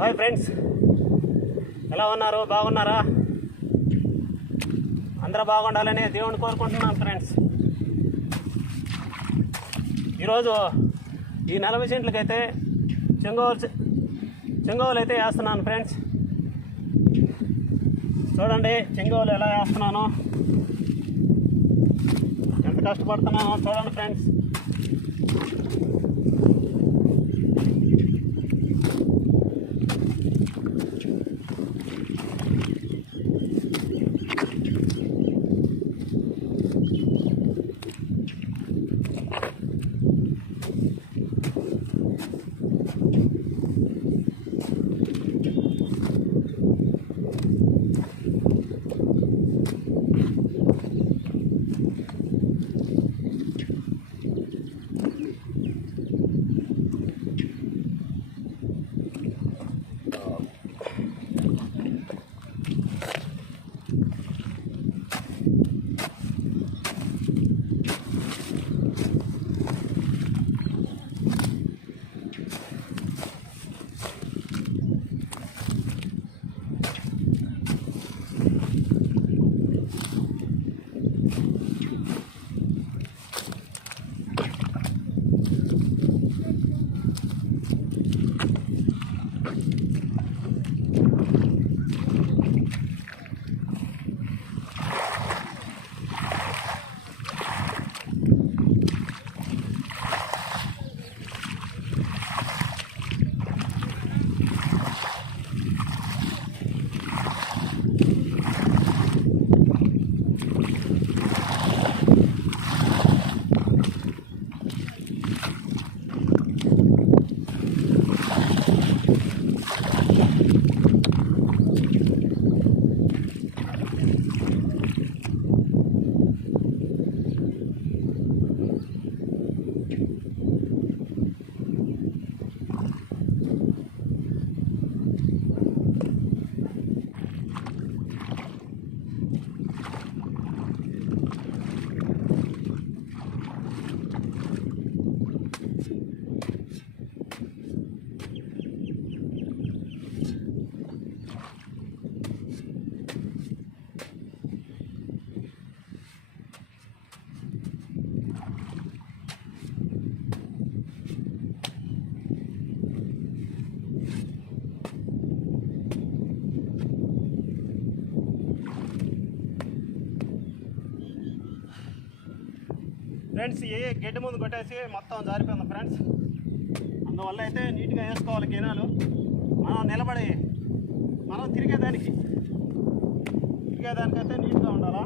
Hi friends, ఎలా ఉన్నారు? బాగున్నారా? అందరూ బాగుండాలని దేవుని కోరుకుంటున్నాను ఫ్రెండ్స్. ఈరోజు ఈ 40 సెంట్లకైతే చెంగోలు అయితే వేస్తున్నాను ఫ్రెండ్స్. చూడండి చెంగోలు ఎలా వేస్తున్నాను, ఎంత కష్టపడుతున్నానో చూడండి ఫ్రెండ్స్. ఫ్రెండ్స్, ఏ గడ్డి ముందు కొట్టేసి మొత్తం జారిపోయింది ఫ్రెండ్స్. అందువల్ల అయితే నీట్గా వేసుకోవాలి గినాలు. మనం నిలబడి మనం తిరిగేదానికైతే నీట్గా ఉండాలా.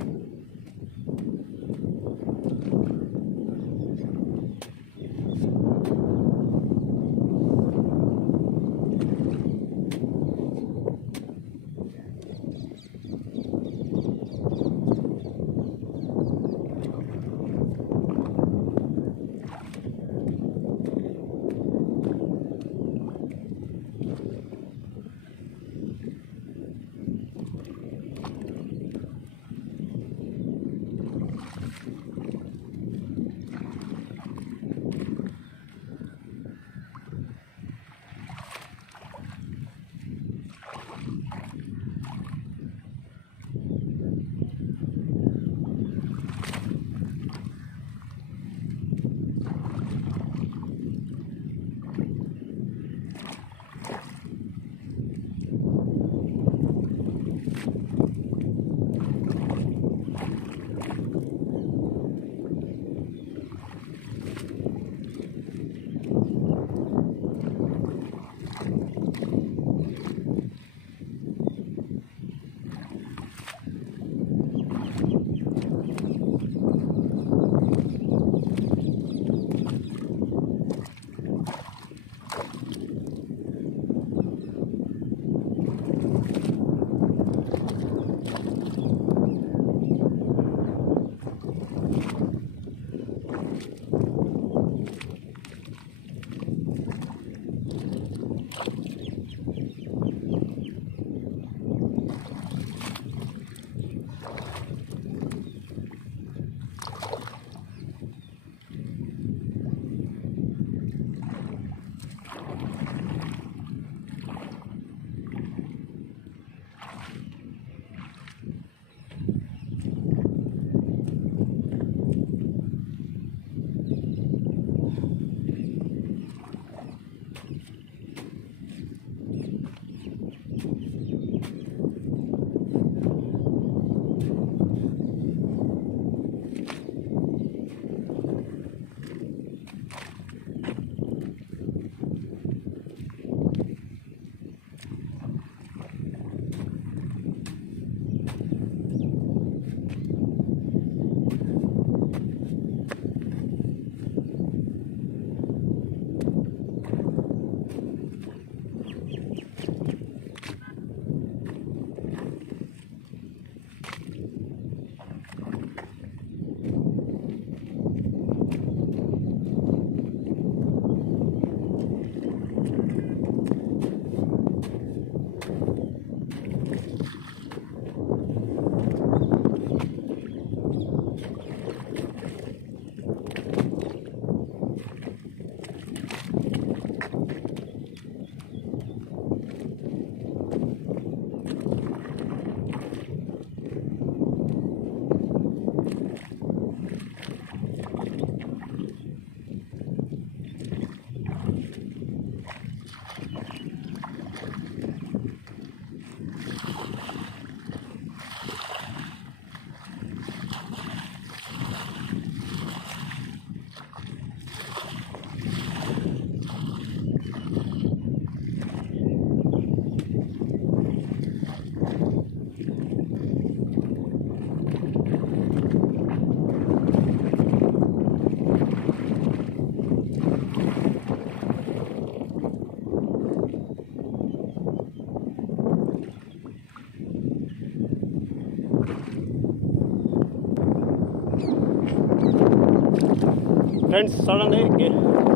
ఫ్రెండ్స్ చూడండి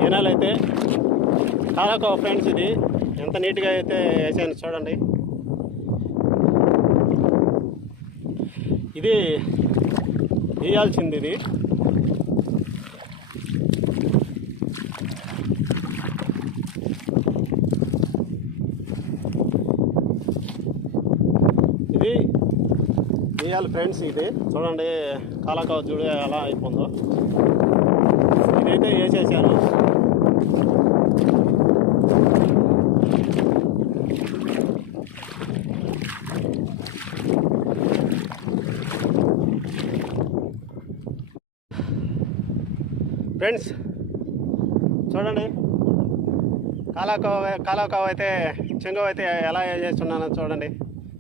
గినాలు అయితే కాలాకో ఫ్రెండ్స్, ఇది ఎంత నీట్గా అయితే వేసాను చూడండి. ఇది వేయాల్సింది ఇది. ఇది వేయాలి ఫ్రెండ్స్. ఇది చూడండి కాలాకో చూడ ఎలా అయిపోయిందో. ఇదైతే వేసేసాను. ఫ్రెండ్స్ చూడండి కాలాకో అయితే చెంగో అయితే ఎలా చేస్తున్నానో చూడండి,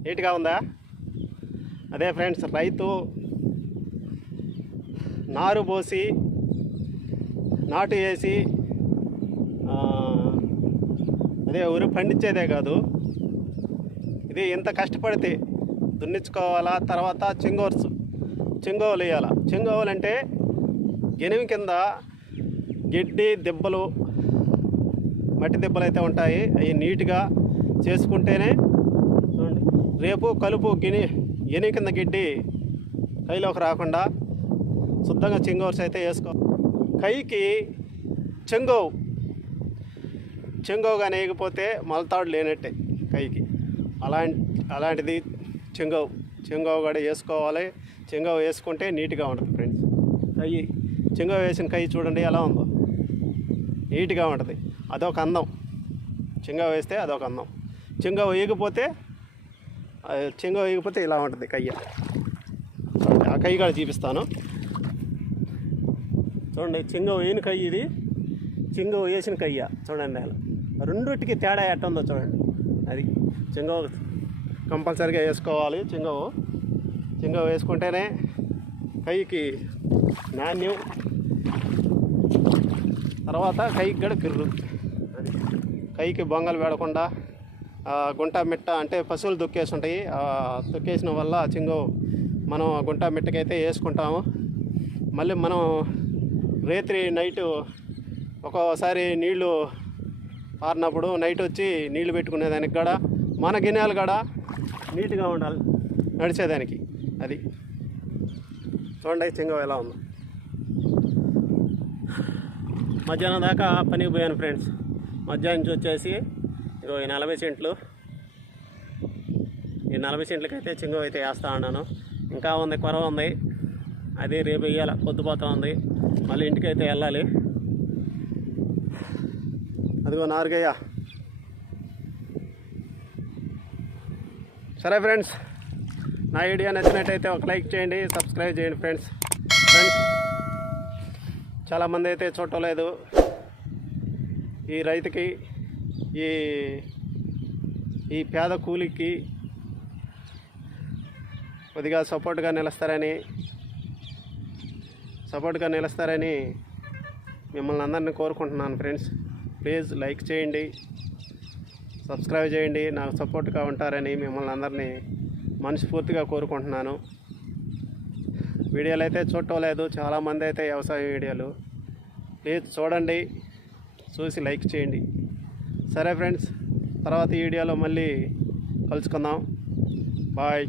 నీట్గా ఉందా. అదే ఫ్రెండ్స్, రైతు నారు పోసి నాటు వేసి అదే ఊరు పండించేదే కాదు, ఇది ఎంత కష్టపడితే దున్నించుకోవాలా. తర్వాత చెంగోవలు వేయాలా. చెంగోవలు అంటే గెనిమి కింద గడ్డి దెబ్బలు, మట్టి దెబ్బలు అయితే ఉంటాయి. అవి నీట్గా చేసుకుంటేనే చూడండి రేపు కలుపు గెనిమి కింద గడ్డి కైలోకి రాకుండా శుద్ధంగా చెంగోవర్స్ అయితే వేసుకో. కైకి చెంగోవుగా నేయకపోతే మొలతాడు లేనట్టే కైకి. అలాంటిది చెంగోవు కూడా వేసుకోవాలి. చెంగోవు వేసుకుంటే నీట్గా ఉంటుంది ఫ్రెండ్స్. చెంగోవు వేసిన కై చూడండి ఎలా ఉందో, నీట్గా ఉంటుంది. అదొక అందం. చెంగోవు వేస్తే అదొక అందం. చెంగోవు వేయకపోతే ఇలా ఉంటుంది కయ్య. ఆ కై కూడా చూపిస్తాను చూడండి. చెంగోవు వేయని కయ్యి ఇది, చెంగోవు వేసిన కయ్య చూడండి. అలా రెండింటికి తేడా ఎట్ట ఉందో చూడండి. అది చెంగోవు కంపల్సరీగా వేసుకోవాలి. చెంగోవు వేసుకుంటేనే కైకి నాణ్యం, తర్వాత కైకి కూడా పిర్రు. అది కైకి బొంగలు పెడకుండా గుంట మిట్ట అంటే పశువులు దొక్కేసి ఉంటాయి. దొక్కేసిన వల్ల చెంగోవు మనం గుంట మిట్టకైతే వేసుకుంటాము. మళ్ళీ మనం రేత్రి నైటు ఒక్కోసారి నీళ్లు పారినప్పుడు నైట్ వచ్చి నీళ్లు పెట్టుకునేదానికి కూడా మన గిన్నెలు కూడా నీట్గా ఉండాలి నడిచేదానికి. అది చూడండి చెంగోవు ఎలా ఉందో. మధ్యాహ్నం దాకా పనికి పోయాను ఫ్రెండ్స్. మధ్యాహ్నం నుంచి వచ్చేసి ఈ 40 సెంట్లు, ఈ 40 సెంట్లకైతే చెంగోవు అయితే వేస్తూ ఉన్నాను. ఇంకా ఉంది, కొరవ ఉంది. అది రేపు వేయాలి, పొద్దుపోతూ ఉంది. మళ్ళీ ఇంటికైతే వెళ్ళాలి. అదిగో నారుగయ్య. సరే ఫ్రెండ్స్, నా వీడియో నచ్చినట్టయితే ఒక లైక్ చేయండి, సబ్స్క్రైబ్ చేయండి ఫ్రెండ్స్. చాలామంది అయితే చూడలేదు. ఈ రైతుకి, ఈ పేద కూలికి కొద్దిగా సపోర్ట్గా నిలుస్తారని మిమ్మల్ని అందరినీ కోరుకుంటున్నాను ఫ్రెండ్స్. ప్లీజ్ లైక్ చేయండి, సబ్స్క్రైబ్ చేయండి. నాకు సపోర్ట్గా ఉంటారని మిమ్మల్ని అందరినీ మనస్ఫూర్తిగా కోరుకుంటున్నాను. వీడియోలు అయితే చూడలేదు చాలామంది అయితే, వ్యవసాయ వీడియోలు. ప్లీజ్ చూడండి, చూసి లైక్ చేయండి. సరే ఫ్రెండ్స్, తర్వాత ఈ వీడియోలో మళ్ళీ కలుసుకుందాం. బాయ్.